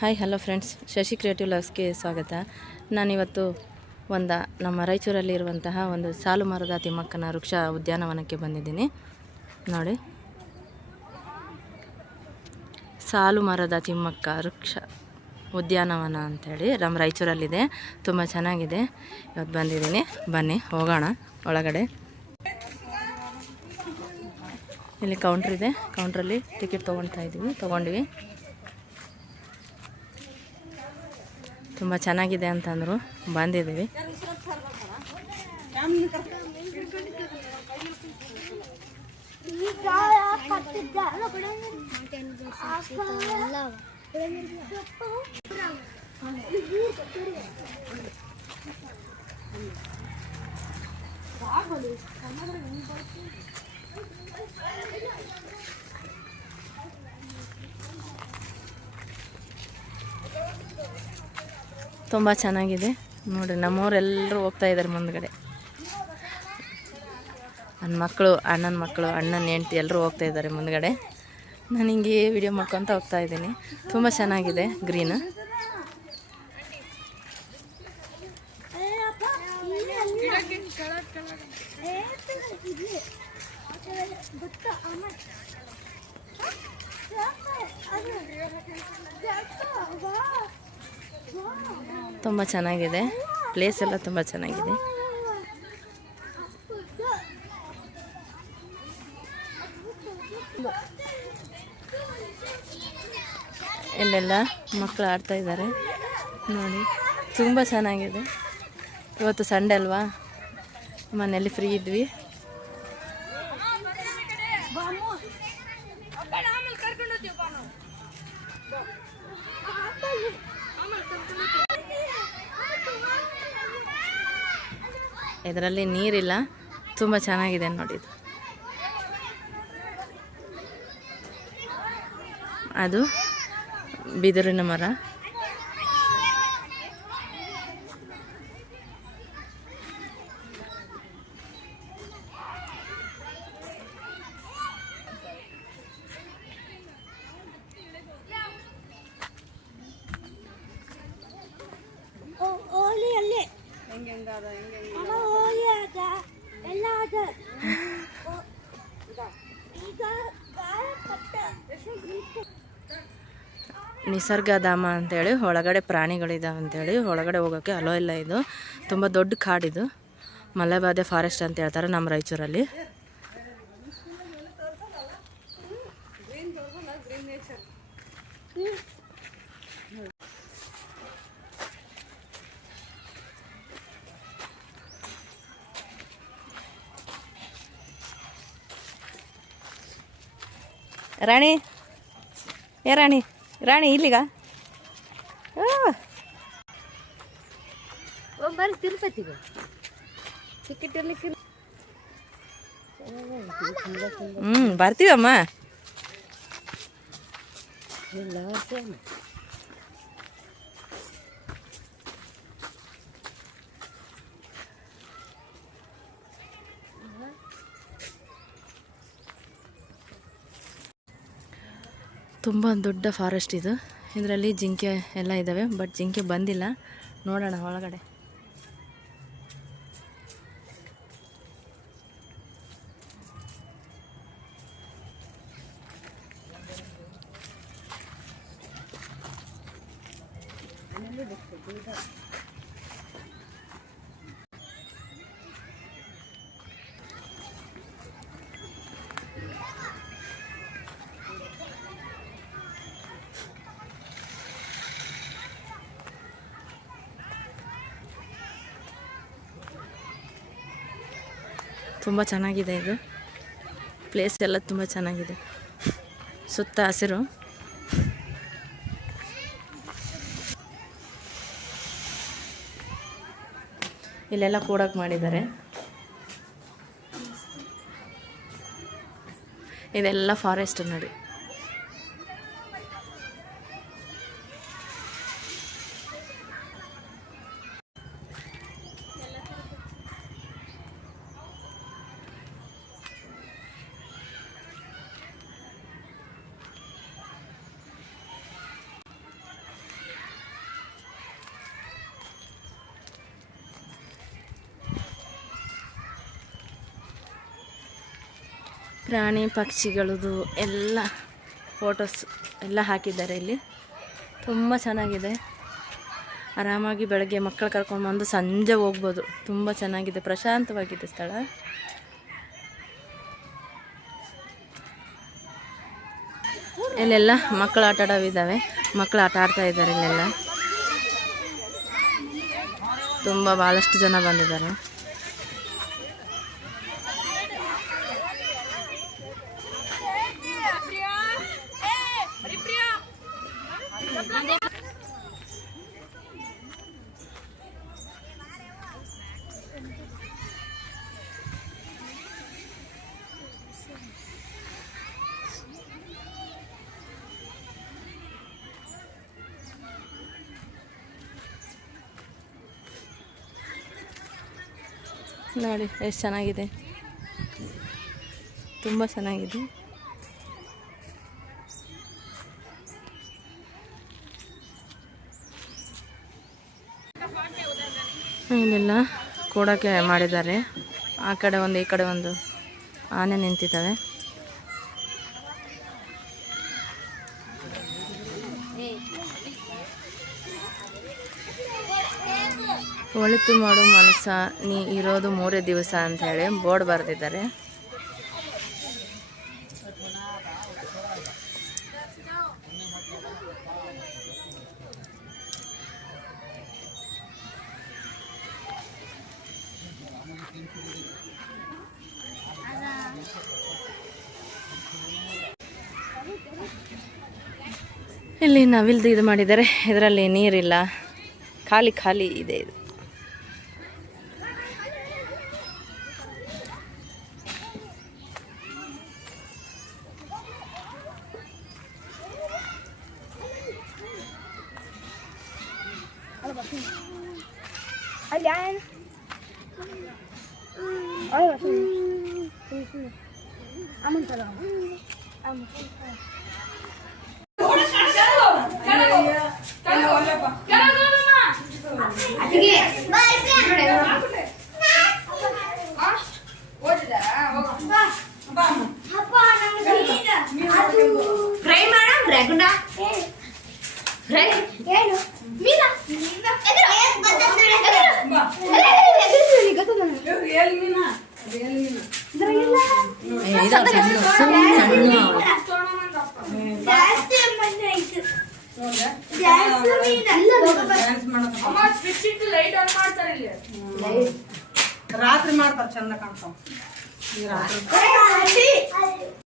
Hi hello friends, Shashi creative ಲಾಗ್ಸ್ಗೆ ಸ್ವಾಗತ. ನಾನಿವತ್ತು ನಮ್ಮ ರಾಯಚೂರಲ್ಲಿರುವಂತಹ ಒಂದು ಸಾಲು ಮರದ ತಿಮ್ಮಕ್ಕನ ವೃಕ್ಷ ಉದ್ಯಾನವನಕ್ಕೆ ಬಂದಿದ್ದೀನಿ. ನೋಡಿ, ಸಾಲು ಮರದ ತಿಮ್ಮಕ್ಕ ವೃಕ್ಷ ಉದ್ಯಾನವನ ಅಂಥೇಳಿ ನಮ್ಮ ರಾಯಚೂರಲ್ಲಿದೆ. ತುಂಬ ಚೆನ್ನಾಗಿದೆ. ಇವತ್ತು ಬಂದಿದ್ದೀನಿ, ಬನ್ನಿ ಹೋಗೋಣ ಒಳಗಡೆ. ಇಲ್ಲಿ ಕೌಂಟ್ರ್ ಇದೆ, ಕೌಂಟ್ರಲ್ಲಿ ಟಿಕೆಟ್ ತೊಗೊಂಡ್ವಿ. ತುಂಬ ಚೆನ್ನಾಗಿದೆ ಅಂತಂದರು, ಬಂದಿದ್ದೀವಿ. ತುಂಬ ಚೆನ್ನಾಗಿದೆ ನೋಡಿರಿ. ನಮ್ಮವರೆಲ್ಲರೂ ಹೋಗ್ತಾ ಇದ್ದಾರೆ ಮುಂದ್ಗಡೆ. ನನ್ನ ಮಕ್ಕಳು, ಅಣ್ಣನ ಮಕ್ಕಳು, ಅಣ್ಣನ ಹೆಂಡ್ತಿ ಎಲ್ಲರೂ ಹೋಗ್ತಾ ಇದ್ದಾರೆ ಮುಂದ್ಗಡೆ. ನಾನು ಹಿಂಗೆ ವಿಡಿಯೋ ಮಾಡ್ಕೊತ ಹೋಗ್ತಾ ಇದ್ದೀನಿ. ತುಂಬ ಚೆನ್ನಾಗಿದೆ ಗ್ರೀನ್. ತುಂಬ ಚೆನ್ನಾಗಿದೆ, ಪ್ಲೇಸ್ ಎಲ್ಲ ತುಂಬ ಚೆನ್ನಾಗಿದೆ. ಇಲ್ಲೆಲ್ಲ ಮಕ್ಕಳು ಆಡ್ತಾ ಇದ್ದಾರೆ ನೋಡಿ, ತುಂಬ ಚೆನ್ನಾಗಿದೆ. ಇವತ್ತು ಸಂಡೇ ಅಲ್ವಾ, ಮನೆಯಲ್ಲಿ ಫ್ರೀ ಇದ್ವಿ. ಇದರಲ್ಲಿ ನೀರಿಲ್ಲ, ತುಂಬ ಚೆನ್ನಾಗಿದೆ ನೋಡಿ. ಅದು ಬಿದಿರಿನ ಮರ. ನಿಸರ್ಗಧಾಮ ಅಂತೇಳಿ ಒಳಗಡೆ ಪ್ರಾಣಿಗಳಿದಾವೆ ಅಂತೇಳಿ ಒಳಗಡೆ ಹೋಗೋಕ್ಕೆ ಅಲೋ ಇಲ್ಲ. ಇದು ತುಂಬ ದೊಡ್ಡ ಕಾಡಿದು, ಮಲೆಬಾದೆ ಫಾರೆಸ್ಟ್ ಅಂತ ಹೇಳ್ತಾರೆ ನಮ್ಮ ರಾಯಚೂರಲ್ಲಿ. ರಾಣಿ, ರಾಣಿ ಇಲ್ಲಿಗ ಬರ್ರಿ ತಿರುಪತಿಗೆ ಟಿಕೆಟ್ ಇರ್ಲಿಕ್ಕೆ. ಬರ್ತೀವಮ್ಮ. ತುಂಬ ದೊಡ್ಡ ಫಾರೆಸ್ಟ್ ಇದು. ಇದರಲ್ಲಿ ಜಿಂಕೆ ಎಲ್ಲ ಇದ್ದಾವೆ, ಬಟ್ ಜಿಂಕೆ ಬಂದಿಲ್ಲ. ನೋಡೋಣ ಒಳಗಡೆ. ತುಂಬ ಚೆನ್ನಾಗಿದೆ ಇದು ಪ್ಲೇಸ್ ಎಲ್ಲ ತುಂಬ ಚೆನ್ನಾಗಿದೆ. ಸುತ್ತ ಹಸಿರು. ಇಲ್ಲೆಲ್ಲ ಕೂಡಕ್ಕೆ ಮಾಡಿದ್ದಾರೆ. ಇದೆಲ್ಲ ಫಾರೆಸ್ಟ್ ನೋಡಿ. ಪ್ರಾಣಿ ಪಕ್ಷಿಗಳದು ಎಲ್ಲ ಫೋಟೋಸ್ ಎಲ್ಲ ಹಾಕಿದ್ದಾರೆ ಇಲ್ಲಿ. ತುಂಬ ಚೆನ್ನಾಗಿದೆ. ಆರಾಮಾಗಿ ಬೆಳಗ್ಗೆ ಮಕ್ಕಳು ಕರ್ಕೊಂಡ್ಬಂದು ಸಂಜೆ ಹೋಗ್ಬೋದು. ತುಂಬ ಚೆನ್ನಾಗಿದೆ, ಪ್ರಶಾಂತವಾಗಿದೆ ಸ್ಥಳ. ಇಲ್ಲೆಲ್ಲ ಮಕ್ಕಳು ಆಟ ಆಡೋವಿದ್ದಾವೆ. ಮಕ್ಕಳು ಆಟ ಆಡ್ತಾ ಇದ್ದಾರೆ ಇಲ್ಲೆಲ್ಲ. ಭಾಳಷ್ಟು ಜನ ಬಂದಿದ್ದಾರೆ. ನೋಡಿ ಎಷ್ಟು ಚೆನ್ನಾಗಿದೆ, ತುಂಬ ಚೆನ್ನಾಗಿದೆ. ಇಲ್ಲೆಲ್ಲ ಕೂಡಕ್ಕೆ ಮಾಡಿದ್ದಾರೆ. ಆ ಕಡೆ ಒಂದು ಈ ಕಡೆ ಒಂದು ಆನೆ ನಿಂತಿದ್ದಾವೆ. ಒಳಿತು ಮಾಡು ಮನಸ್ಸ ನೀ ಇರೋದು 3 ದಿವಸ ಅಂತ ಹೇಳಿ ಬೋರ್ಡ್ ಬರೆದಿದ್ದಾರೆ. ಇಲ್ಲಿ ನವಿಲ್ದು ಇದು ಮಾಡಿದ್ದಾರೆ. ಇದರಲ್ಲಿ ನೀರಿಲ್ಲ, ಖಾಲಿ ಖಾಲಿ ಇದೆ ಇದು. ರಾತ್ರಿ ಮಾಡ್ತಾರೆ, ಚಂದ ಕಾಣ್ತಾವ.